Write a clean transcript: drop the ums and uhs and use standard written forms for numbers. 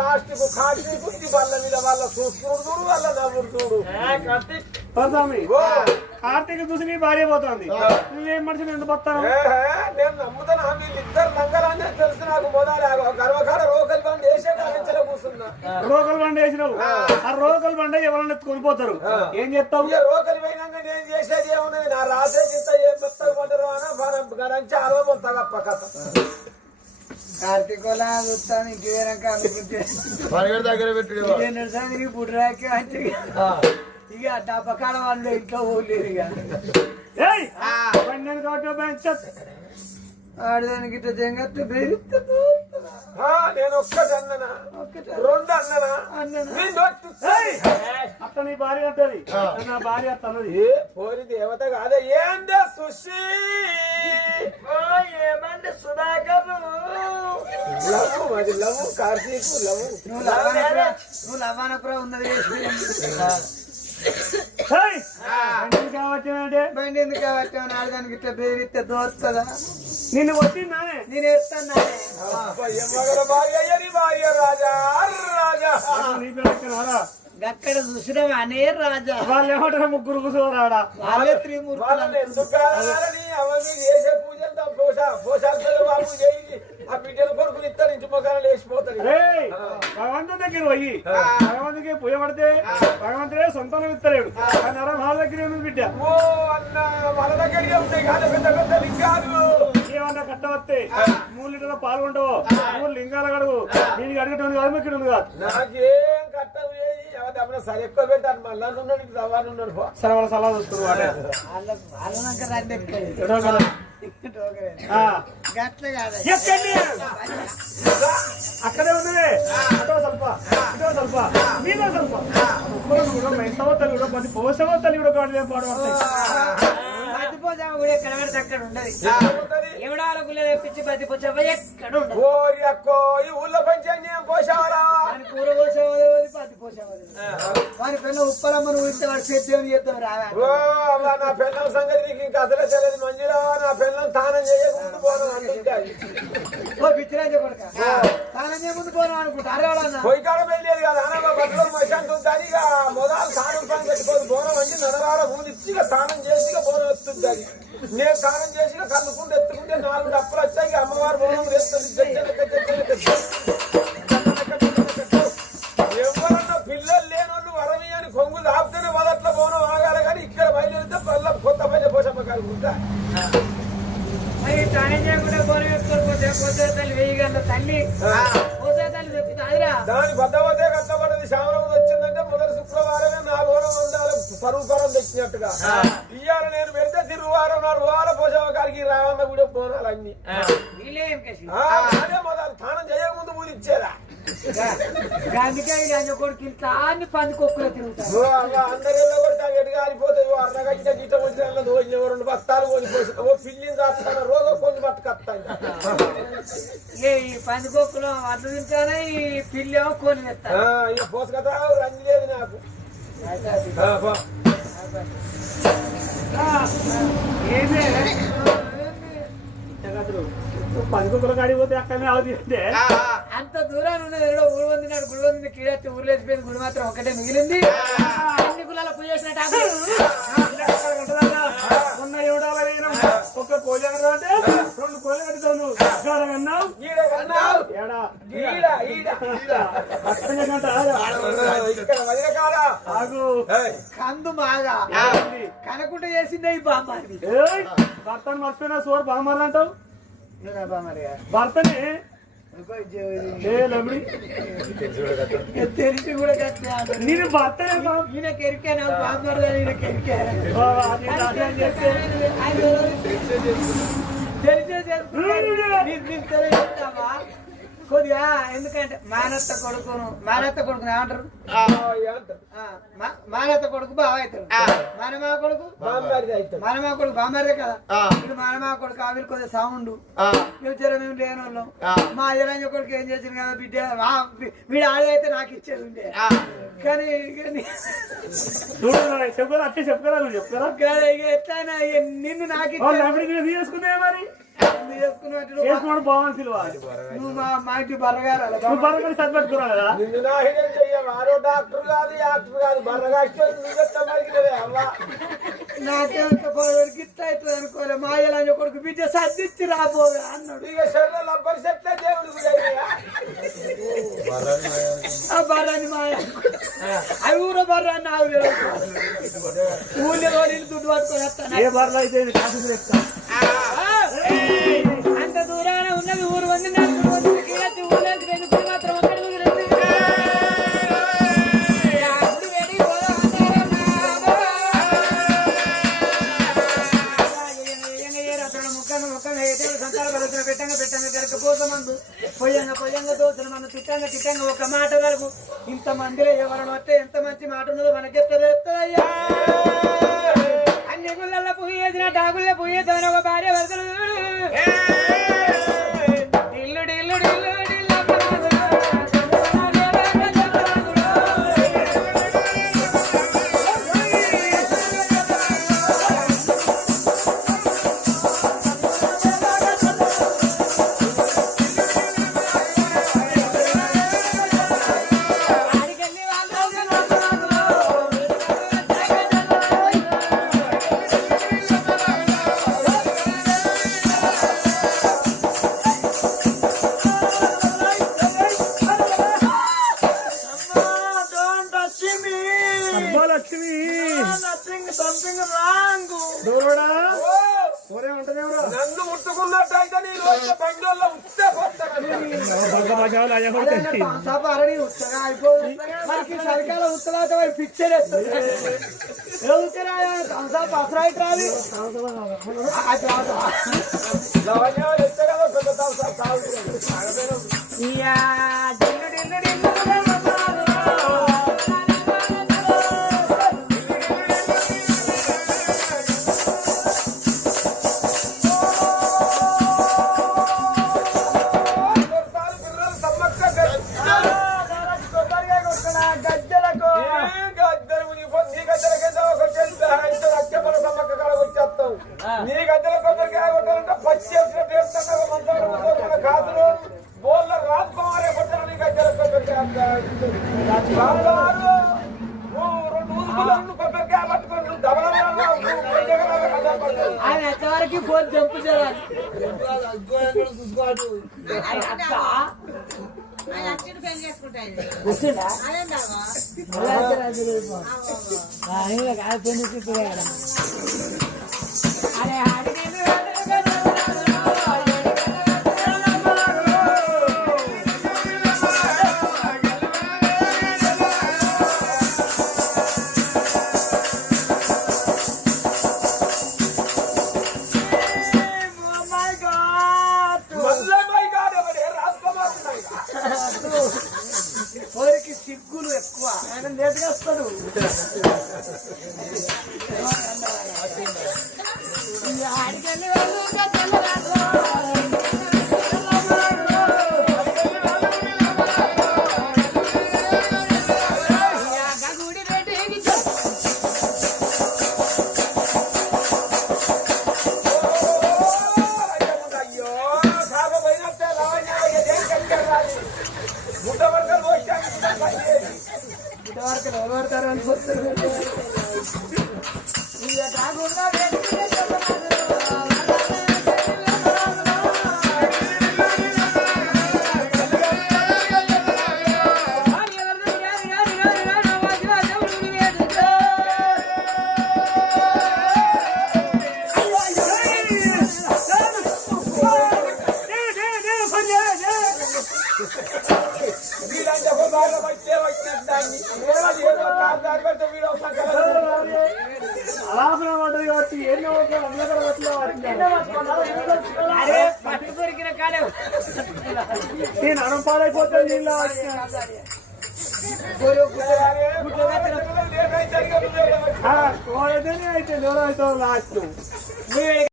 Last కు కాటి గురించి వాళ్ళ మీద వాళ్ళ చూసుకుడు వాళ్ళ నవ్వుడు చూడు. కార్తీక చూసి నీ భార్య పోతుంది, నువ్వేం మనిషి ఎందుకు పోతావు? నేను నమ్ముతాను. వీళ్ళిద్దరు నంగరాన్ని తెలుసు నాకు. మొదలు గర్వకాడ రోకల్ బండి వేసే కూర్చున్నా. రోకల్ బండి వేసినావు, ఆ రోకల్ బండి ఎవరన్నా కొనిపోతారు, ఏం చేస్తావు? రోకల్ పోయినాక నేను చేసేది ఏమున్నది? నా రాసే చింత ఏం మెత్తగా పడ్డారు అని గడంచి అరవబోతా గప్ప కథ. కార్తీకోలా చూస్తాను ఇంకేనాక అనుకుంటే దగ్గర పెట్టి పుట్టిరాక అంటే ఇక డబ్బకాడ వాళ్ళు ఇంట్లో పోలేరు. ఇక ఆడదానికి ఇట్లా జంగట్టు బెదిరిస్తుంది. నేను ఒక్కటి అన్ననా రెండు అన్ననా? అట్లా నీ భార్య అంటది, నా భార్య అన్నది. పోరి దేవత కాదే. ఏందే సుషి ఏమంటే సుధాకర్ లవ్, అది లవ్. కార్తీక్ లవ్. నువ్వు లవ్వానపురా ఉన్నది బండి ఎందుకు కావచ్చు? ఆడదానికి ఇట్లా బెదిరిస్తే దోస్తుందా? నిన్ను వచ్చిందానే నేను వేస్తాను. అక్కడ చూసినాం అనే రాజా. వాళ్ళు ఏమంటారు? ముగ్గురు కూర్చోరాడా? వాళ్ళే త్రిమూర్తులు. చేసే పూజ ఆ బిడ్డల కొడుకులు ఇస్తారు, ఇంటి మొక్కలు లేచిపోతారు. భగవంతుడి దగ్గర పోయి భగవంతుడికి పూజ పడితే భగవంతుడే సంతానం ఇస్తలేడు. వాళ్ళ దగ్గర బిడ్డ వాళ్ళ దగ్గర ఉంటాయి కాదు, పెద్ద పెద్ద లింగాలు. ఏమన్నా కట్టవస్తే 3 లీటర్ల పాల్గొంటావో 3 లింగాలు కడుగు. దీనికి అడిగేటువంటి కాదు, ఇక్కడ ఉంది కాదు. నాకేం కట్టం సరే ఎక్కువ పెడతాను. మళ్ళా ఉన్నాడు సవాలు ఉన్నాడు. సరే వాళ్ళ సలహా చూస్తారు. అక్కడే ఉన్నది. అటో స్వల్ప ఇటో స్వల్ప మీలో స్వల్ప ఎంతవో తల్లి కూడా పది పోసవో తల్లి కూడా కాదు పాడబడతాయి. బతిపోసామ కూడా ఎక్కడ పడితే అక్కడ ఉండదు. ఎవడాల గుళ్ళ తెప్పించి బతిపోసామ ఎక్కడ ఉండదు. ఊళ్ళో పంచాయతీ పోసావరా అని కూర పోసావది బతిపోసావది. వారి పిల్ల ఉప్పలమ్మను ఊరితే వాడు సేద్యం చేద్దాం రావా. నా పిల్లల సంగతి నీకు ఇంకా అసలే తెలియదు. మంజులా నా పిల్లలు తానం చేయకుండా పోను అంటుంటాయి. ఓ పిచ్చిరాజ కొడుక తానం చేయముందు పోను అనుకుంటా. అరవాళ్ళ పొయ్యికాడ వెళ్ళేది కాదు. అన్న బట్టలు మశాంతి ఉంటుంది. ఇక మొదలు తానం పని పెట్టుకోదు. బోనం అంటే నడరాడ ముందు ఇచ్చిగా తానం చేసి బోనం వస్తుంటుంది. నేను తానం చేసి కన్నుకుంటూ ఎత్తుకుంటే 4 డప్పులు వచ్చాయి. అమ్మవారు బోనం వేస్తుంది. ఎవరన్నా పిల్లలు లేనోళ్ళు వరమి అని కొంగు దాపుతూనే మొదట్లో బోనం ఆగాలి. కానీ ఇక్కడ బయలుదేరితే పల్ల కొత్త పల్లె పోషమ్మ కలుగుతా. తానం చేయకుండా బోనం ఎత్తుకోకపోతే పోసే తల్లి 1000 గంటల తల్లి పోసే తల్లి చెప్తాదిరా. దాని బద్దవతే కష్టపడ్డది. శ్రావణం వచ్చిందంటే మొదటి శుక్రవారమే 4 వారం ఉండాలి. స్వరూపరం తెచ్చినట్టుగా. ఇయ్యాల నేను పెడితే తిరువారం 4 వారం పోషమ్మ గారికి రావన్న కూడా బోనాలు అన్ని అదే మొదలు తానం చేయకముందు ఊరు ఇచ్చేదా. అందుకే గంజ కొడుకు ఇంత అన్ని పందికొక్కులో తిరుగుతారు. అందరూ కొట్టా ఎటుగా ఆడిపోతుంది. అర్రగంట గిట్ట వచ్చిన 2 బత్తాలు కొని పోసి పిల్లిని దాస్తాను. రోజు కొన్ని పట్టుకొస్తాను. ఈ పందికొక్కులో అడ్లు తింటానే ఈ పిల్లి ఏమో కొని తెస్తాను. ఇక పోసుకతా రంగు లేదు నాకు. పందుకుల కాడిపోతే అక్కడనే అవుతుంటే అంత దూరాన్ని ఉన్నది. ఊరు వందినాడు గుడి వంది కీడెత్తి ఊరు లేచిపోయింది. గుడి మాత్రం ఒకటే మిగిలింది. అన్ని కులాల పూజ చేసినట్టు ఉన్న ఒక కోళ్ళ అంటే 2 కోళ్ళ కట్టుతావు. కందు బాగా కనకుండా చేసిందే ఈ బామ్మారి. భర్తను మర్చిపోయినా సోరు బామ్మారి అంటావు. భర్తని తెలిసి కూడా నేను భర్తనే ఈయన కెరికే నాకు బామ్మారు ఈయన కెరికే తెలిసేస్తావా కొద్దిగా. ఎందుకంటే మానత్త కొడుకును ఏమంటారు? మానత్త కొడుకు బావ అవుతారు. మనమా కొడుకు బామ్మారిదే కదా. ఇప్పుడు మనమా కొడుకు ఆవిడ కొద్దిగా సౌండ్ ఫ్యూచర్ మేము లేని వాళ్ళం. మా అయ్యరాజ కొడుకు ఏం చేసింది కదా బిడ్డ వీడు ఆడైతే నాకు ఇచ్చేది ఉండే. కానీ చెప్పుకోరా చెప్పుకోరా ఎట్లా నిన్ను నాకు తీసుకున్నా మరి ఎందుకు చేసుకున్నావు చేసుకున్నాడు బాగుంది సిల్వా నువ్వు మా ఇంటి బర్రగారు నువ్వు బర్రగా సరిపెట్టుకున్నావు కదా నిన్ను నాహిడం చెయ్యం ఆరో డాక్టర్ కాదు యాక్టర్ కాదు బర్రగా అవ్వా నాకేమంత గిట్ట అవుతుంది అనుకోలే మాయలని కొడుకు బిడ్డ సర్దిచ్చి రాబోగా అన్నాడు ఇక శరీరం అబ్బరి చెప్తే దేవుడు ఆ బర్రాన్ని మాయ అవి ఊరో బర్రాన్ని ఆవు ఊళ్ళో దుడ్డు పట్టుకొని వస్తాను ఏ బర్రెలు అయితే కాసు చెప్తా అంత దూరాన ఉన్నది ఊరు వంది ఊళ్ళకి రెండు మాత్రం అక్కడ పొయ్యంగా దోచిన మన తిట్టంగా ఒక మాట వరకు ఇంత మందిలో ఎవరైనా వస్తే ఎంత మంచి మాట ఉన్నదో మనకెత్తదయ్యా అన్ని గుళ్ళల్లో పుయ్యి వేసిన డాగుల్లో పుయ్యి వేద్దామని ఒక భార్య వరకలు ఇల్లు ఇల్లు ఇల్లు నన్ను ముట్టుకున్నట్టయితే నీ రోజు బండిలో ఉత్తే సరికాల ఉత్తరాత పిక్చర్ అసరాయిట్ రాలి నీ గద్దెల కొబ్బరికాయ కొట్టాలంటే పచ్చి కాదులు బోర్ల రాజకుమారే కొట్టారు నీ గద్దెల కొబ్బరికాయ రెండు ఊరుకులు కొబ్బరికాయ పట్టుకొని ఆయన ఎక్కడికి ఫోన్ జంపు చేయాలి సిగ్గులు ఎక్కువ ఆయన లేట్గా వస్తాడు నేను అనంపాలైపోతాను నీళ్ళు అయితే లాస్ట్